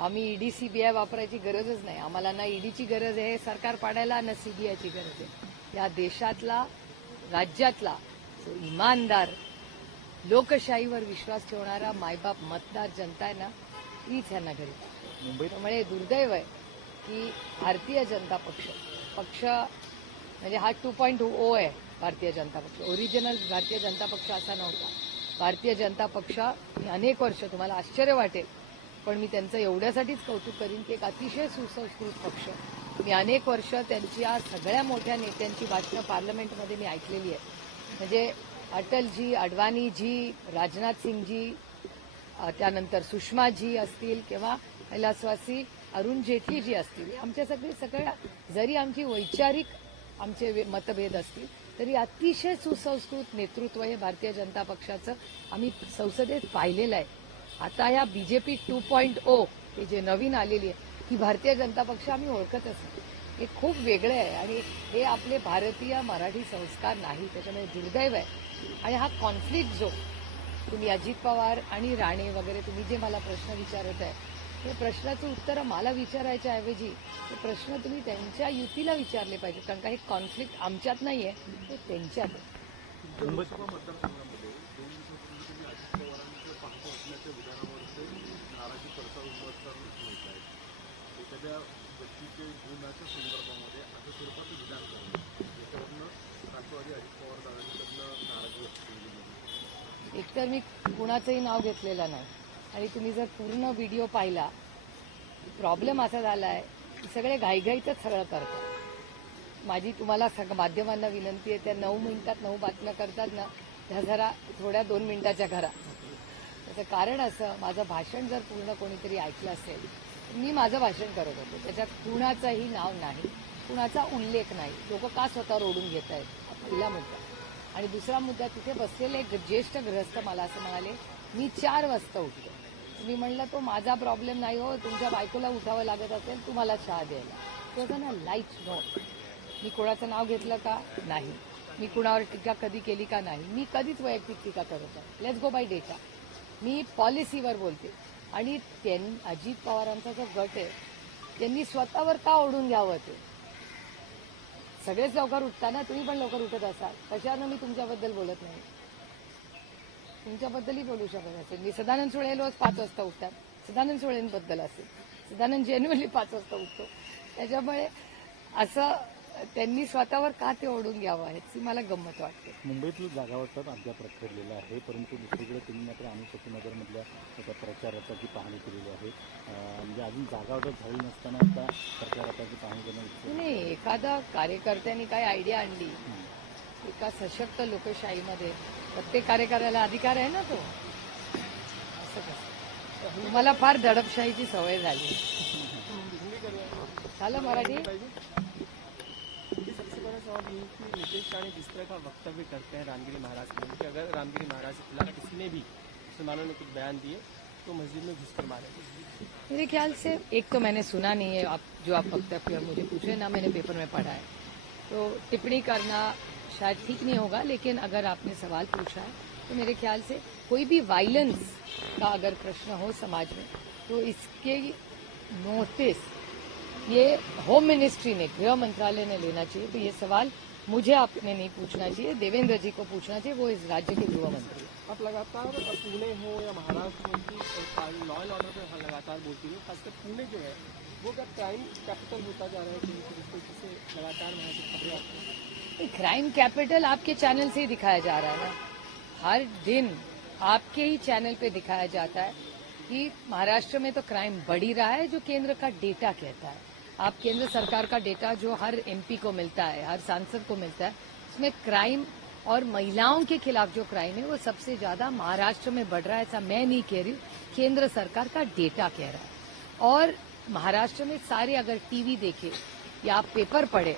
आम्ही ED CBI वापरायची गरजच नाही. आम्हाला ना ईडीची गरज आहे सरकार पाडायला, ना सीबीआयची गरज आहे. या देशातला, राज्यातला जो इमानदार, लोकशाहीवर विश्वास ठेवणारा मायबाप मतदार जनता आहे ना, तीच ह्यांना घरी. त्यामुळे दुर्दैव आहे की भारतीय जनता पक्ष म्हणजे हा 2.0 आहे. भारतीय जनता पक्ष ओरिजिनल भारतीय जनता पक्ष असा नव्हता. भारतीय जनता पक्ष अनेक वर्ष, तुम्हाला आश्चर्य वाटेल पण मी त्यांचं एवढ्यासाठीच कौतुक करीन की एक अतिशय सुसंस्कृत पक्ष. मी अनेक वर्ष त्यांच्या सगळ्या मोठ्या नेत्यांची भाषणं पार्लमेंटमध्ये मी ऐकलेली आहे. म्हणजे अटलजी, अडवाणीजी, राजनाथ सिंगजी, त्यानंतर सुषमाजी असतील किंवा कैलासवासी अरुण जेटलीजी असतील, आमच्या सगळ्या जरी आमची वैचारिक आमचे मतभेद असतील तरी अतिशय सुसंस्कृत नेतृत्व हे भारतीय जनता पक्षाचं आम्ही संसदेत पाहिलेलं आहे. आता या बीजेपी 2.0 हे जे नवीन आलेली आहे ही भारतीय जनता पक्ष आम्ही ओळखतच नाही. हे खूप वेगळं आहे आणि हे आपले भारतीय मराठी संस्कार नाही. त्याच्यामुळे दुर्दैव आहे. आणि हा कॉन्फ्लिक्ट जो तुम्ही अजित पवार आणि राणे वगैरे तुम्ही जे मला प्रश्न विचारत आहे ते प्रश्नाचं उत्तर मला विचारायच्या ऐवजी ते प्रश्न तुम्ही त्यांच्या युतीला विचारले पाहिजे. कारण का हे कॉन्फ्लिक्ट आमच्यात नाही आहे, ते त्यांच्यात आहे. लोकसभा मतदारसंघामध्ये 2 दिवसापूर्वी तुम्ही अजित पवारांचं पाहतो असल्याच्या विधानावरचे नाराजी पडताळून होत आहेत. एखाद्या व्यक्तीचे गुन्ह्याच्या संदर्भामध्ये अशा स्वरूपाचं विधान करणं याच्यावरनं राष्ट्रवादी अजित पवार दादांकडनं नाराजी व्यक्त केली गेली. एकतर मी कुणाचंही नाव घेतलेलं नाही आणि तुम्ही जर पूर्ण व्हिडिओ पाहिला, प्रॉब्लेम असा झाला आहे की सगळे घाईघाईतच सगळं करतात. माझी तुम्हाला माध्यमांना विनंती आहे, त्या 9 मिनिटात 9 बातम्या करतात ना, त्या जरा थोड्या 2 मिनिटाच्या करा. त्याचं कारण असं, माझं भाषण जर पूर्ण कोणीतरी ऐकलं असेल, मी माझं भाषण करत होतो, त्याच्यात कुणाचंही नाव नाही, कुणाचा उल्लेख नाही. लोक का स्वतःवर ओढून घेत आहेत, पहिला मुद्दा. आणि दुसरा मुद्दा, तिथे बसलेले एक ज्येष्ठ गृहस्थ मला असं म्हणाले, मी 4 वाजता उठलो. मी म्हणलं तो माझा प्रॉब्लेम नाही हो, तुमच्या बायकोला उठावं लागत असेल तुम्हाला चहा द्यायला. तो ना लाईट नोट. मी कोणाचं नाव घेतलं का नाही, मी कुणावर टीका कधी केली का नाही, मी कधीच वैयक्तिक टीका करत नाही. Let's go by data. मी पॉलिसीवर बोलते. आणि अजित पवारांचा जो गट आहे त्यांनी स्वतःवर का ओढून घ्यावं ते. सगळेच लवकर उठताना, तुम्ही पण लवकर उठत असाल, कशानं मी तुमच्याबद्दल बोलत नाही. तुमच्याबद्दलही बोलू शकत असेल. मी सदानंद सुळे रोज 5 वाजता उठतात, सदानंद सुळेंबद्दल असेल, सदानंद जेन्युअनली 5 वाजता उठतो. त्याच्यामुळे असं त्यांनी स्वतःवर का ते ओढून घ्यावं ह्याची मला गंमत वाटते. मुंबईतील जागा वाटपात अद्याप रखडलेलं आहे, परंतु दुसरीकडे तुम्ही मात्र अणुशक्तीनगरमधल्या एका प्रचाराची पाहणी केलेली आहे. म्हणजे अजून जागा वाटप झाली नसताना आता प्रचाराची पाहणी करणं नाही. एखादा कार्यकर्त्यांनी काय आयडिया आणली, एका सशक्त लोकशाहीमध्ये प्रत्येक कार्यकर्त्याला अधिकार आहे ना, तो असं कसं. तुम्हाला फार दडपशाहीची सवय झाली. झालं मराठी. सबसे बड़ा सवाल ये कि नीतीश राणे जिस तरह का वक्तव्य करते हैं रामगिरी महाराज के, कि अगर रामगिरी महाराज के खिलाफ किसी ने भी मुसलमानों ने कुछ बयान दिए तो मस्जिद में घुसकर मारेंगे. मेरे ख्याल से एक तो मैंने सुना नहीं है जो आप वक्तव्य मुझे पूछे, ना मैंने पेपर में पढ़ा है, तो टिप्पणी करना शायद ठीक नहीं होगा. लेकिन अगर आपने सवाल पूछा है तो मेरे ख्याल से कोई भी वायलेंस का अगर प्रश्न हो समाज में तो इसके नोटिस ये होम मिनिस्ट्री ने, गृह मंत्रालय ने लेना चाहिए. तो ये सवाल मुझे आपने नहीं पूछना चाहिए, देवेंद्र जी को पूछना चाहिए, वो इस राज्य के गृह मंत्री. आप लगातार पुणे हो या महाराष्ट्र हो की लॉ एंड ऑर्डर पर लगातार बोलती है, खासकर पुणे जो है वो क्या क्राइम कैपिटल होता जा रहा है, जिससे लगातार वहाँ से खबरें आती हैं. क्राइम कैपिटल आपके चैनल से ही दिखाया जा रहा है ना. हर दिन आपके ही चैनल पे दिखाया जाता है कि महाराष्ट्र में तो क्राइम बढ़ ही रहा है, जो केंद्र का डेटा कहता है. आप केंद्र सरकार का डेटा जो हर एमपी को मिलता है, हर सांसद को मिलता है, उसमें क्राइम और महिलाओं के खिलाफ जो क्राइम है वो सबसे ज्यादा महाराष्ट्र में बढ़ रहा है. ऐसा मैं नहीं कह रही हूँ, केंद्र सरकार का डेटा कह रहा है. और महाराष्ट्र में सारे, अगर टीवी देखे या आप पेपर पढ़े,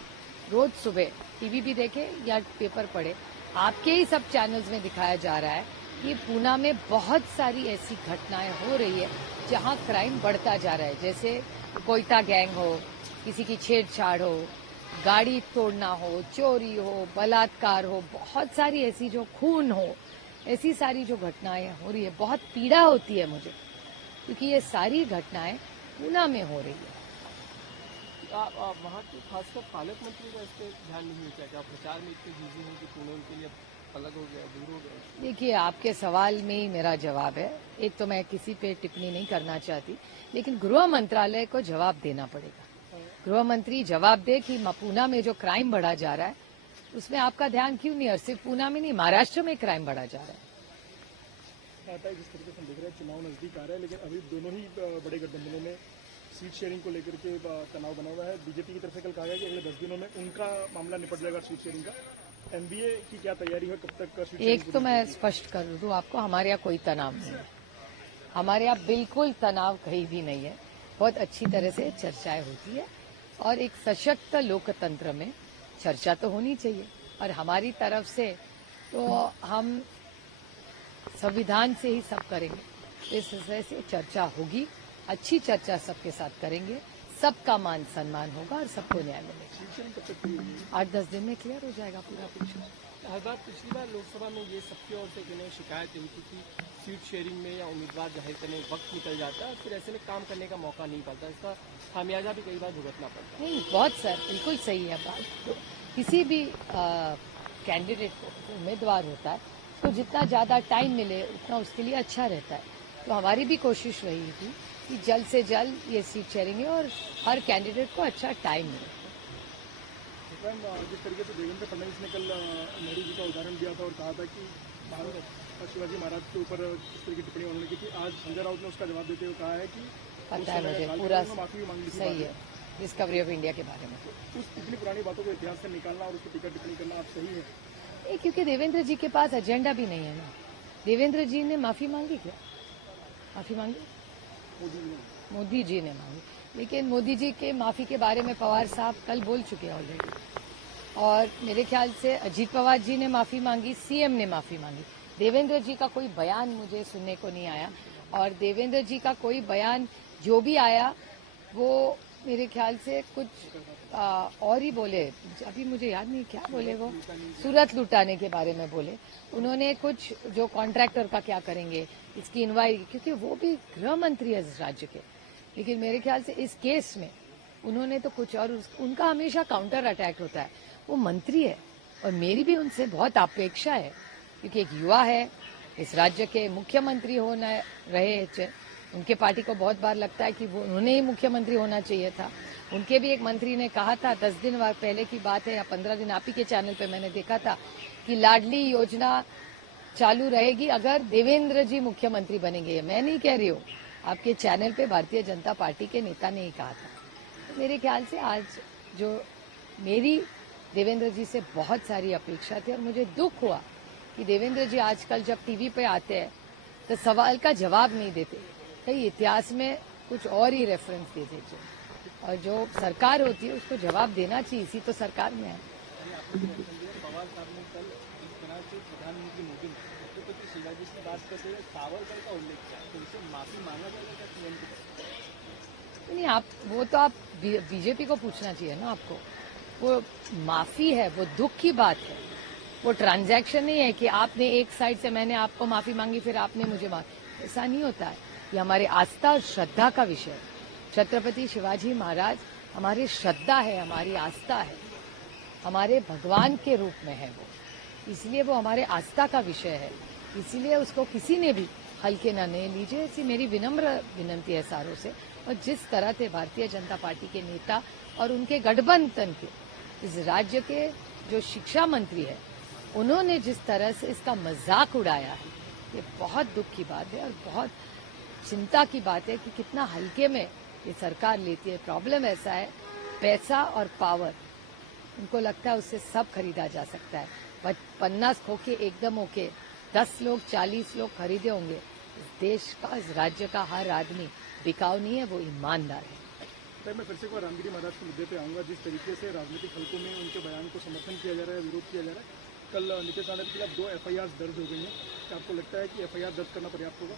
रोज सुबह टीवी भी देखे या पेपर पढ़े, आपके ही सब चैनल्स में दिखाया जा रहा है कि पूना में बहुत सारी ऐसी घटनाएं हो रही है जहां क्राइम बढ़ता जा रहा है. जैसे कोयता गैंग हो, किसी की छेड़छाड़ हो, गाड़ी तोड़ना हो, चोरी हो, बलात्कार हो, बहुत सारी ऐसी जो खून हो, ऐसी सारी जो घटनाएं हो रही है. बहुत पीड़ा होती है मुझे, क्योंकि ये सारी घटनाएं पूना में हो रही है। वहाँ के खासकर पालक मंत्री का इस पर ध्यान नहीं होता क्या? प्रचार में इतने बिजी हैं कि पुणे उनके लिए अलग हो गया, दूर हो गया। देखिए, आपके सवाल में ही मेरा जवाब है। एक तो मैं किसी पे टिप्पणी नहीं करना चाहती, लेकिन गृह मंत्रालय को जवाब देना पड़ेगा। गृह मंत्री जवाब दे कि पूना में जो क्राइम बढ़ा जा रहा है उसमें आपका ध्यान क्यों नहीं? और सिर्फ पूना में नहीं, महाराष्ट्र में क्राइम बढ़ा जा रहा है। आता है जिस तरीके से हम देख रहे हैं चुनाव नजदीक आ रहा है, लेकिन अभी दोनों ही बड़े गठबंधनों में सीट शेयरिंग को लेकर के तनाव बना हुआ है। बीजेपी की तरफ से कल कहा गया कि अगले 10 दिनों में उनका मामला निपट जाएगा सीट शेयरिंग का। एनडीए की क्या तैयारी है, कब तक सीट शेयरिंग? एक तो मैं स्पष्ट कर दूं आपको, हमारे यहाँ कोई तनाव नहीं है। हमारे यहाँ बिल्कुल तनाव कहीं भी नहीं है। बहुत अच्छी तरह से चर्चाएं होती है और एक सशक्त लोकतंत्र में चर्चा तो होनी चाहिए। और हमारी तरफ से तो हम संविधान से ही सब करेंगे। इस तरह से चर्चा होगी, अच्छी चर्चा सबके साथ करेंगे, सबका मान सम्मान होगा और सबको न्याय मिलेगा। सीट शेयरिंग कब तक पूरी होगी? 8-10 दिन में क्लियर हो जाएगा पूरा पिक्चर। हर बार पिछली बार लोकसभा में ये सबकी ओर से इन्हें शिकायत हुई थी कि सीट शेयरिंग में या उम्मीदवार जाहिर करने में वक्त निकल जाता है और फिर ऐसे में काम करने का मौका नहीं पाता। इसका खामियाजा भी कई बार भुगतना पड़ता है। नहीं, बहुत सर, बिल्कुल सही है बात। तो किसी भी कैंडिडेट को, उम्मीदवार होता है, तो जितना ज्यादा टाइम मिले उतना उसके लिए अच्छा रहता है। तो हमारी भी कोशिश रही थी कि जल्द से जल्द ये सीट शेयरिंग है और हर कैंडिडेट को अच्छा टाइम मिले। मैम, जिस तरीके से देवेंद्र फडणवीस ने कल नेहरू जी का उदाहरण दिया था और कहा था कि शिवाजी महाराज के ऊपर किस तरह की टिप्पणी उन्होंने की थी, आज संजय राउत ने उसका जवाब देते हुए कहा है कि पता है मुझे पूरा सही है डिस्कवरी ऑफ इंडिया के बारे में। उस इतनी पुरानी बातों को इतिहास से निकालना और उस पर टीका टिप्पणी करना आप सही है? क्योंकि देवेंद्र जी के पास एजेंडा भी नहीं है ना। देवेंद्र जी ने माफी मांगी क्या? माफी मांगी मोदी जी ने मांगी, लेकिन मोदी जी के माफी के बारे में पवार साहब कल बोल चुके हैं ऑलरेडी। और मेरे ख्याल से अजीत पवार जी ने माफी मांगी, सीएम ने माफी मांगी। देवेंद्र जी का कोई बयान मुझे सुनने को नहीं आया। और देवेंद्र जी का कोई बयान जो भी आया वो मेरे ख्याल से कुछ और ही बोले। अभी मुझे याद नहीं क्या बोले वो, सूरत लुटाने के बारे में बोले। उन्होंने कुछ जो कॉन्ट्रैक्टर का क्या करेंगे इसकी इंक्वायरी, क्योंकि वो भी गृह मंत्री है इस राज्य के। लेकिन मेरे ख्याल से इस केस में उन्होंने तो कुछ और, उनका हमेशा काउंटर अटैक होता है। वो मंत्री है और मेरी भी उनसे बहुत अपेक्षा है, क्योंकि एक युवा है, इस राज्य के मुख्यमंत्री होना रहे। उनके पार्टी को बहुत बार लगता है कि वो उन्होंने ही मुख्यमंत्री होना चाहिए था। उनके भी एक मंत्री ने कहा था, 10 दिन पहले की बात है या 15 दिन, आप ही के चैनल पे मैंने देखा था कि लाडली योजना चालू रहेगी अगर देवेंद्र जी मुख्यमंत्री बनेंगे। मैं नहीं कह रही हूँ, आपके चैनल पे भारतीय जनता पार्टी के नेता ने ही कहा था। तो मेरे ख्याल से आज जो मेरी देवेंद्र जी से बहुत सारी अपेक्षा थी और मुझे दुख हुआ कि देवेंद्र जी आजकल जब टीवी पे आते हैं तो सवाल का जवाब नहीं देते, कहीं इतिहास में कुछ और ही रेफरेंस दे देते। और जो सरकार होती है उसको जवाब देना चाहिए, इसी तो सरकार में है। पवार साहब ने कल इस तरह से प्रधानमंत्री मोदी ने छत्रपति शिवाजी की बात करते हुए सावरकर का उल्लेख किया, तो उसे माफी मांगा जाएगा क्या सीएम की? नहीं, आप वो तो आप बीजेपी को पूछना चाहिए ना आपको। वो माफी है, वो दुख की बात है, वो ट्रांजैक्शन नहीं है कि आपने एक साइड से मैंने आपको माफी मांगी फिर आपने मुझे माफी। ऐसा नहीं होता है। ये हमारे आस्था और श्रद्धा का विषय है। छत्रपति शिवाजी महाराज हमारी श्रद्धा है, हमारी आस्था है, हमारे भगवान के रूप में है वो, इसलिए वो हमारे आस्था का विषय है। इसीलिए उसको किसी ने भी हल्के न ले लीजिए, ऐसी मेरी विनम्र विनंती है सारों से। और जिस तरह से भारतीय जनता पार्टी के नेता और उनके गठबंधन के इस राज्य के जो शिक्षा मंत्री है, उन्होंने जिस तरह से इसका मजाक उड़ाया है, ये बहुत दुख की बात है और बहुत चिंता की बात है कि कितना हल्के में ये सरकार लेती है। प्रॉब्लम ऐसा है, पैसा और पावर, उनको लगता है उससे सब खरीदा जा सकता है। 50 खोके एकदम होके 10 लोग 40 लोग खरीदे होंगे। इस देश का, इस राज्य का हर आदमी बिकाऊ नहीं है, वो ईमानदार है। सर, मैं फिर से एक बार रामगिरी महाराज के मुद्दे पे आऊंगा। जिस तरीके से राजनीतिक हलकों में उनके बयान को समर्थन किया जा रहा है, विरोध किया जा रहा है, कल नीतीश राणा के खिलाफ 2 FIR दर्ज हो गई हैं। क्या आपको लगता है कि FIR दर्ज करना पर्याप्त होगा?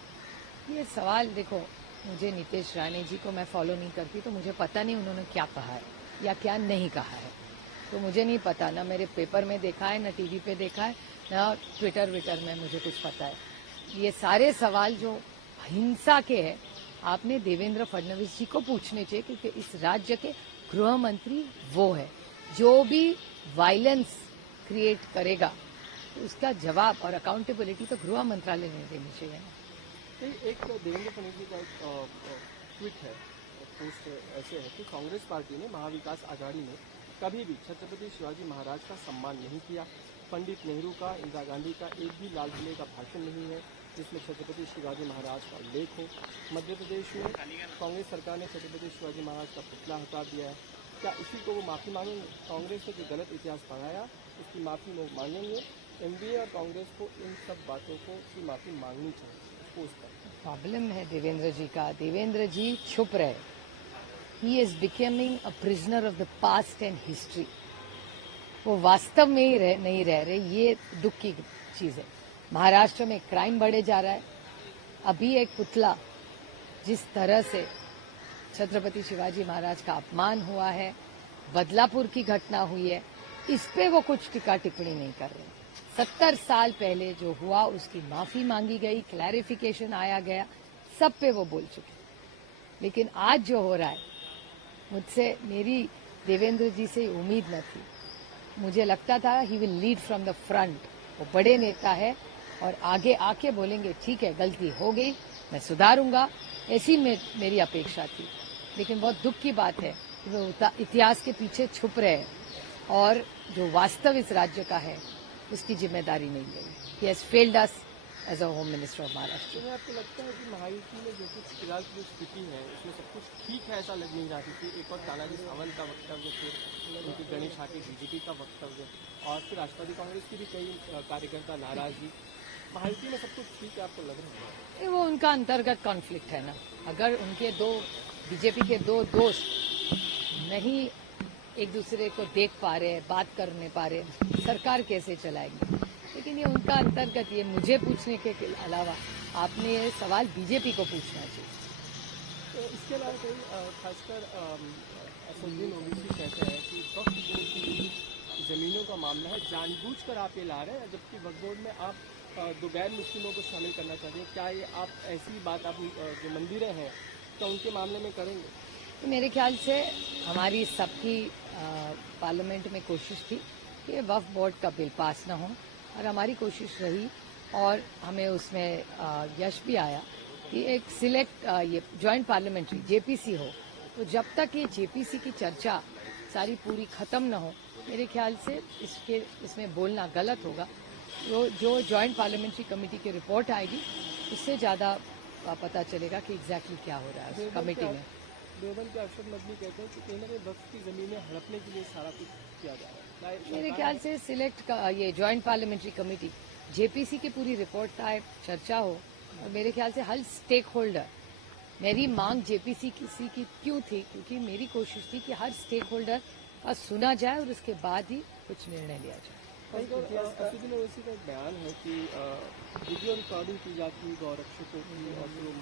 ये सवाल देखो, मुझे नीतीश राणे जी को मैं फॉलो नहीं करती, तो मुझे पता नहीं उन्होंने क्या कहा है या क्या नहीं कहा है। तो मुझे नहीं पता, ना मेरे पेपर में देखा है, ना टीवी पे देखा है, ना ट्विटर में मुझे कुछ पता है। ये सारे सवाल जो हिंसा के हैं आपने देवेंद्र फडणवीस जी को पूछने चाहिए, क्योंकि इस राज्य के गृह मंत्री वो है। जो भी वायलेंस क्रिएट करेगा तो उसका जवाब और अकाउंटेबिलिटी तो गृह मंत्रालय ने देनी चाहिए ना। तो एक देवेंद्र फडणवीस जी का एक ट्वीट है, पोस्ट ऐसे है कि कांग्रेस पार्टी ने महाविकास आघाड़ी में कभी भी छत्रपति शिवाजी महाराज का सम्मान नहीं किया। पंडित नेहरू का, इंदिरा गांधी का एक भी लाल किले का भाषण नहीं है जिसमें छत्रपति शिवाजी महाराज का उल्लेख हो। मध्य प्रदेश में कांग्रेस सरकार ने छत्रपति शिवाजी महाराज का पुतला हटा दिया है। क्या इसी को वो माफ़ी मांगेंगे? कांग्रेस ने जो गलत इतिहास पढ़ाया उसकी माफ़ी वो मांगेंगे? एनडीए और कांग्रेस को इन सब बातों को की माफ़ी मांगनी चाहिए। पोस्ट पर प्रॉब्लम है देवेंद्र जी का। देवेंद्र जी छुप रहे। He is becoming a prisoner of the past and history. वो वास्तव में ही नहीं रह रहे। ये दुख की चीज है। महाराष्ट्र में क्राइम बढ़े जा रहा है। अभी एक पुतला, जिस तरह से छत्रपति शिवाजी महाराज का अपमान हुआ है, बदलापुर की घटना हुई है, इस पे वो कुछ टिक्का टिप्पणी नहीं कर रहे। 70 साल पहले जो हुआ उसकी माफी मांगी गई, क्लैरिफिकेशन आया गया, सब पे वो बोल चुके। लेकिन आज जो हो रहा है, मुझसे, मेरी देवेंद्र जी से उम्मीद न थी। मुझे लगता था he will lead from the front. वो बड़े नेता है और आगे आके बोलेंगे ठीक है, गलती हो गई, मैं सुधारूंगा, ऐसी मेरी अपेक्षा थी। लेकिन बहुत दुख की बात है कि वो इतिहास के पीछे छुप रहे हैं और जो वास्तव इस राज्य का है उसकी जिम्मेदारी नहीं है। He has failed us as a home minister of Maharashtra. तो आपको लगता है कि महायुति में जो कुछ फिलहाल की जो स्थिति है उसमें सब कुछ ठीक है ऐसा लग नहीं रहा? क्योंकि एक और तानाजी सावंत का वक्तव्य, फिर उनकी गणेश हाटी बीजेपी का वक्तव्य और फिर राष्ट्रवादी कांग्रेस की भी कई कार्यकर्ता नाराजगी। महायुति में सब कुछ ठीक है आपको लग रहा है? वो उनका अंतर्गत कॉन्फ्लिक्ट है ना। अगर उनके बीजेपी के दो दोस्त नहीं एक दूसरे को देख पा रहे, बात करने पा रहे, सरकार कैसे चलाएंगे? लेकिन ये उनका अंतर्गत, ये मुझे पूछने के अलावा आपने ये सवाल बीजेपी को पूछना चाहिए। तो इसके अलावा कोई खासकर असदुद्दीन ओवैसी कहते हैं कि वक्फ बोर्ड की जमीनों का मामला है, जानबूझकर आप ये ला रहे हैं, जबकि वक्फ बोर्ड में आप दो गैर मुस्लिमों को शामिल करना चाहते हैं। क्या ये आप ऐसी बात आप जो मंदिरें हैं तो उनके मामले में करेंगे? तो मेरे ख्याल से हमारी सबकी पार्लियामेंट में कोशिश थी कि वक्फ बोर्ड का बिल पास न हो, और हमारी कोशिश रही और हमें उसमें यश भी आया कि एक सिलेक्ट ये ज्वाइंट पार्लियामेंट्री जेपीसी हो। तो जब तक ये जेपीसी की चर्चा सारी पूरी खत्म न हो, मेरे ख्याल से इसमें बोलना गलत होगा। जो ज्वाइंट पार्लियामेंट्री कमेटी की रिपोर्ट आएगी उससे ज़्यादा पता चलेगा कि एग्जैक्टली क्या हो रहा है उस कमेटी में। देवबंद के अरशद नदवी कहते हैं कि कहीं ना कहीं वक्फ की जमीनें हड़पने के लिए सारा कुछ किया जा रहा है। मेरे ख्याल से ये ज्वाइंट पार्लियामेंट्री कमेटी जेपीसी की पूरी रिपोर्ट का चर्चा हो, और मेरे ख्याल से हर स्टेक होल्डर, मेरी मांग जेपीसी की क्यों थी, क्योंकि मेरी कोशिश थी कि हर स्टेक होल्डर का सुना जाए और उसके बाद ही कुछ निर्णय लिया जाए। असदुद्दीन ओवैसी का एक बयान है कि वीडियो रिकॉर्डिंग की जाती है गौरक्षकों की, और जो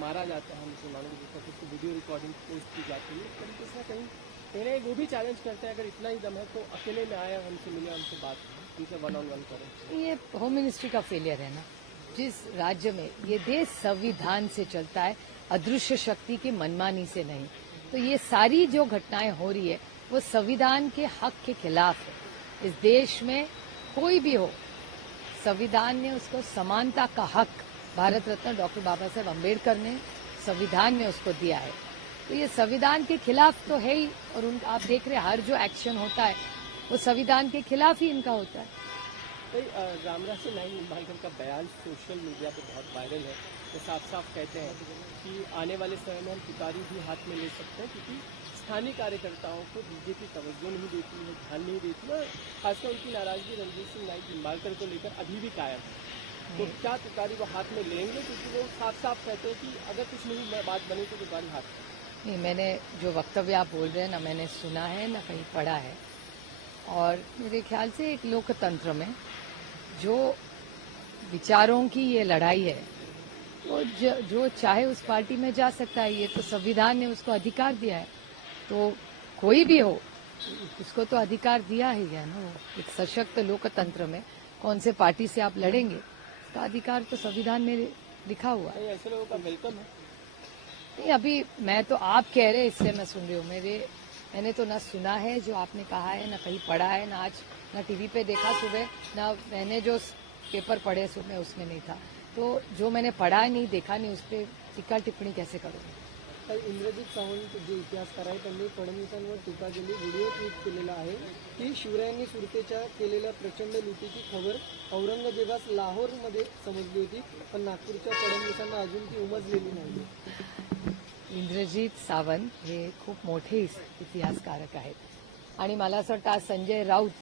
मारा जाता है मुसलमानों को, जिसका उसको वीडियो रिकॉर्डिंग पोस्ट की जाती है। तरीके से कहीं वो भी चैलेंज करते हैं, अगर इतना ही दम है तो अकेले में आए, हमसे मिले, हमसे बात हमसे 1-on-1 करें। ये होम मिनिस्ट्री का फेलियर है ना। जिस राज्य में ये देश संविधान से चलता है, अदृश्य शक्ति की मनमानी से नहीं, तो ये सारी जो घटनाएं हो रही है वो संविधान के हक के खिलाफ है। इस देश में कोई भी हो, संविधान ने उसको समानता का हक, भारत रत्न डॉक्टर बाबा साहेब अम्बेडकर ने संविधान में उसको दिया है। तो ये संविधान के खिलाफ तो है ही, और आप देख रहे हैं हर जो एक्शन होता है वो संविधान के खिलाफ ही इनका होता है। रामराज से नाई निम्बालकर का बयान सोशल मीडिया पर बहुत वायरल है। वो साफ साफ कहते हैं कि आने वाले समय में हम तुतारी भी हाथ में ले सकते हैं, क्योंकि स्थानीय कार्यकर्ताओं को बीजेपी तवज्जो नहीं देती है, ध्यान नहीं देती है। खासकर उनकी नाराजगी रणजीत सिंह नाइक निम्बालकर को लेकर अभी भी कायम है। तो क्या तुतारी वो हाथ में लेंगे? क्योंकि वो साफ साफ कहते हैं कि अगर कुछ नहीं बात बनी तो तुतारी हाथ में। नहीं, मैंने जो वक्तव्य आप बोल रहे हैं ना, मैंने सुना है ना कहीं पढ़ा है, और मेरे ख्याल से एक लोकतंत्र में जो विचारों की ये लड़ाई है, वो जो चाहे उस पार्टी में जा सकता है। ये तो संविधान ने उसको अधिकार दिया है, तो कोई भी हो उसको तो अधिकार दिया ही है ना। वो एक सशक्त लोकतंत्र में कौन से पार्टी से आप लड़ेंगे, उसका अधिकार तो संविधान में लिखा हुआ है। ऐसे लोगों का वेलकम है। नहीं, अभी मैं तो आप कह रहे हैं इससे मैं सुन रही हूँ। मैंने तो ना सुना है जो आपने कहा है, ना कहीं पढ़ा है, ना आज ना टीवी पे देखा सुबह, ना मैंने जो पेपर पढ़े सुबह उसमें नहीं था। तो जो मैंने पढ़ा नहीं, देखा नहीं, उस पर टीका टिप्पणी कैसे करूँगी? तर इंद्रजित सावंत जे इतिहासकार आहेत त्यांनी फडणवीसांवर टीका केली, व्हिडिओ ट्विट केलेला आहे की शिवरायांनी सुरतेच्या केलेल्या प्रचंड लुटीची खबर औरंगजेबास लाहोरमध्ये समजली होती, पण नागपूरच्या फडणवीसांना अजून ती उमजलेली नाही. इंद्रजीत सावंत हे खूप मोठे इतिहासकारक आहेत आणि मला असं वाटतं आज संजय राऊत